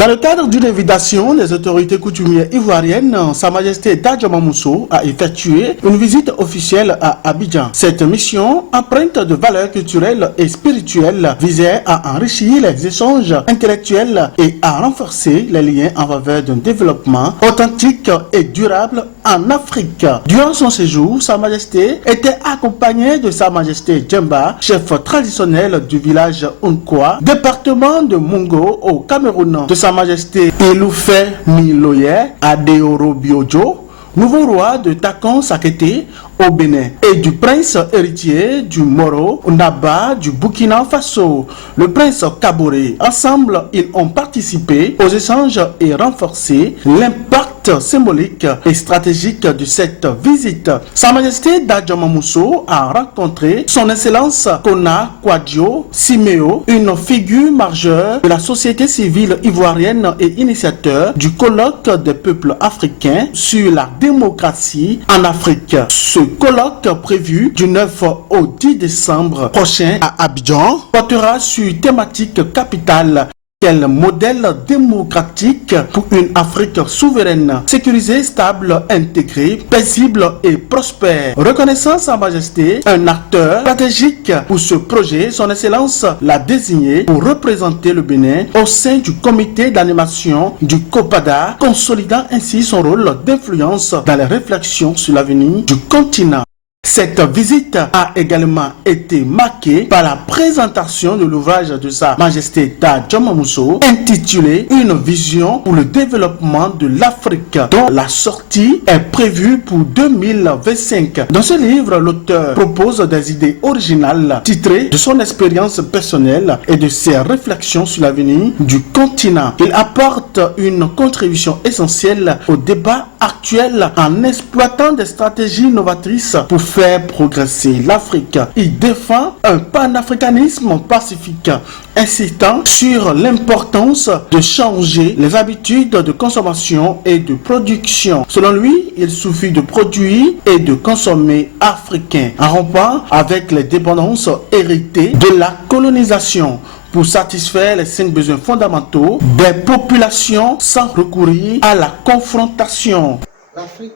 Dans le cadre d'une invitation des autorités coutumières ivoiriennes, Sa Majesté Dadjama Mousso a effectué une visite officielle à Abidjan. Cette mission, empreinte de valeurs culturelles et spirituelles, visait à enrichir les échanges intellectuels et à renforcer les liens en faveur d'un développement authentique et durable en Afrique. Durant son séjour, Sa Majesté était accompagnée de Sa Majesté Djemba, chef traditionnel du village Unkwa, département de Mungo au Cameroun, de Sa Majesté Iloufé Miloye Adeoro Biojo, nouveau roi de Takon Sakete au Bénin, et du prince héritier du Moro Naba du Burkina Faso, le prince Kaboré. Ensemble, ils ont participé aux échanges et renforcé l'impact symbolique et stratégique de cette visite. Sa Majesté Dadjama Mousso a rencontré son Excellence Kona Kwadjo Siméo, une figure majeure de la société civile ivoirienne et initiateur du colloque des peuples africains sur la démocratie en Afrique. Ce colloque prévu du 9 au 10 décembre prochain à Abidjan portera sur thématique capitale. Quel modèle démocratique pour une Afrique souveraine, sécurisée, stable, intégrée, paisible et prospère. Reconnaissant Sa Majesté un acteur stratégique pour ce projet, son Excellence l'a désigné pour représenter le Bénin au sein du comité d'animation du COPADA, consolidant ainsi son rôle d'influence dans les réflexions sur l'avenir du continent. Cette visite a également été marquée par la présentation de l'ouvrage de Sa Majesté Dadjama Mousso intitulé Une vision pour le développement de l'Afrique, dont la sortie est prévue pour 2025. Dans ce livre, l'auteur propose des idées originales titrées de son expérience personnelle et de ses réflexions sur l'avenir du continent. Il apporte une contribution essentielle au débat actuel en exploitant des stratégies novatrices pour faire progresser l'Afrique. Il défend un panafricanisme pacifique, insistant sur l'importance de changer les habitudes de consommation et de production. Selon lui, il suffit de produire et de consommer africain, en rompant avec les dépendances héritées de la colonisation, pour satisfaire les 5 besoins fondamentaux des populations sans recourir à la confrontation. L'Afrique,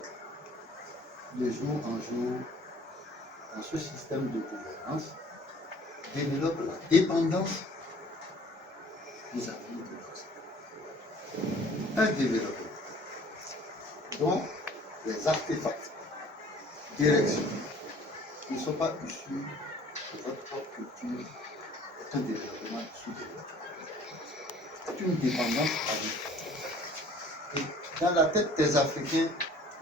de jour en jour, dans ce système de gouvernance, développe la dépendance vis-à-vis de l'Occident. Un développement dont les artefacts d'élection ne sont pas issus de votre propre culture est un développement sous-développement. C'est une dépendance à vie. Et dans la tête des Africains,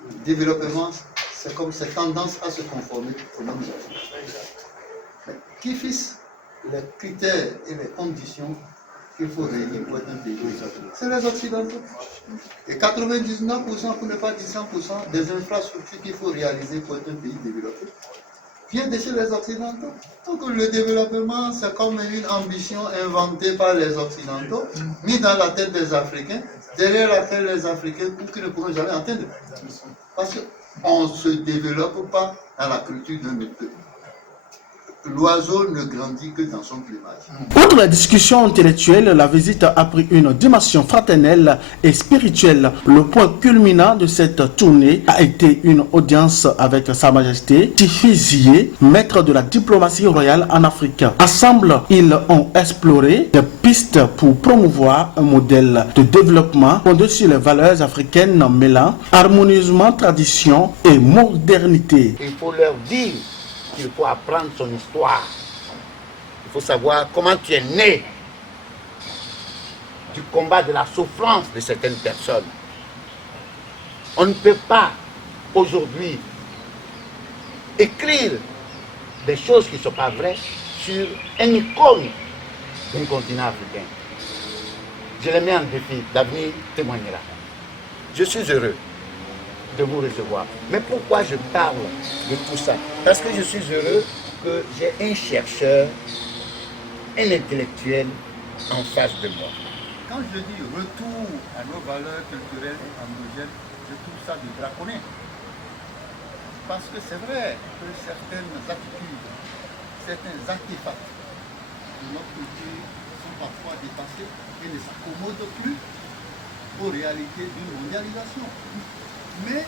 le développement, c'est comme cette tendance à se conformer aux mêmes africains. Mais qui fixe les critères et les conditions qu'il faut réunir pour être un pays développé? C'est les Occidentaux. Et 99%, pour ne pas dire 100%, des infrastructures qu'il faut réaliser pour être un pays développé vient de chez les Occidentaux. Donc le développement, c'est comme une ambition inventée par les Occidentaux, mise dans la tête des Africains, derrière laquelle les Africains ne pourront jamais atteindre. Parce qu'on ne se développe pas dans la culture d'un peuple. L'oiseau ne grandit que dans son plumage. Outre la discussion intellectuelle, la visite a pris une dimension fraternelle et spirituelle. Le point culminant de cette tournée a été une audience avec Sa Majesté Tifizié, maître de la diplomatie royale en Afrique. Ensemble, ils ont exploré des pistes pour promouvoir un modèle de développement fondé sur les valeurs africaines mêlant harmonieusement tradition et modernité. Il faut leur dire qu'il faut apprendre son histoire. Il faut savoir comment tu es né du combat, de la souffrance de certaines personnes. On ne peut pas aujourd'hui écrire des choses qui ne sont pas vraies sur une icône d'un continent africain. Je les mets en défi, l'avenir témoignera. Je suis heureux de vous recevoir. Mais pourquoi je parle de tout ça? Parce que je suis heureux que j'ai un chercheur, un intellectuel en face de moi. Quand je dis retour à nos valeurs culturelles endogènes, je trouve ça de draconien. Parce que c'est vrai que certaines attitudes, certains artefacts de notre culture sont parfois dépassés et ne s'accommodent plus aux réalités d'une mondialisation. Mais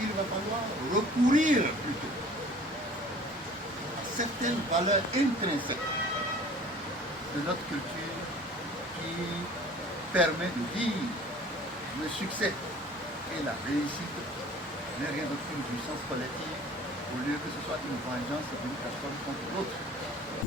il va falloir recourir plutôt à certaines valeurs intrinsèques de notre culture qui permet de vivre le succès et la réussite n'est rien d'autre qu'une jouissance collective au lieu que ce soit une vengeance d'une personne contre l'autre.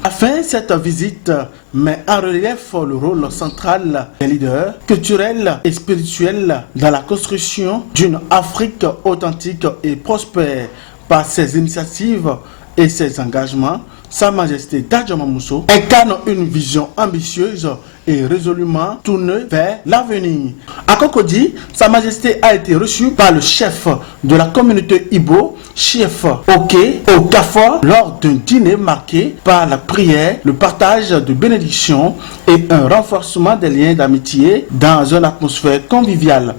Enfin, cette visite met en relief le rôle central des leaders culturels et spirituels dans la construction d'une Afrique authentique et prospère. Par ses initiatives et ses engagements, Sa Majesté Dadjoma Mousso incarne une vision ambitieuse et résolument tournée vers l'avenir. À Cocody, Sa Majesté a été reçue par le chef de la communauté Ibo, chef Oké, au Carrefour, lors d'un dîner marqué par la prière, le partage de bénédictions et un renforcement des liens d'amitié dans une atmosphère conviviale.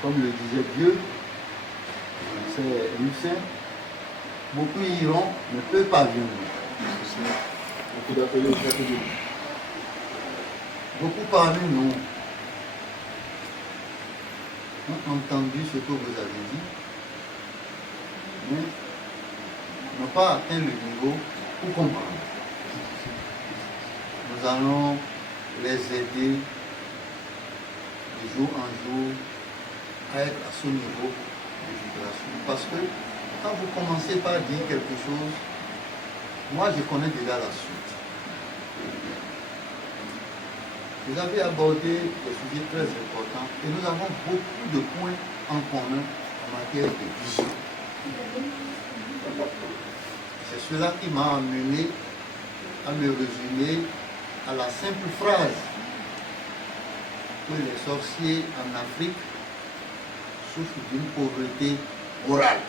Comme le disait Dieu, c'est Lucien, beaucoup iront, mais peu parviendront. Beaucoup parmi nous ont entendu ce que vous avez dit, mais n'ont pas atteint le niveau pour comprendre. Nous allons les aider de jour en jour à être à ce niveau de vibration. Parce que quand vous commencez par dire quelque chose, moi je connais déjà la suite. Vous avez abordé des sujets très importants et nous avons beaucoup de points en commun en matière de vision. C'est cela qui m'a amené à me résumer à la simple phrase que les sorciers en Afrique souffrent d'une pauvreté morale.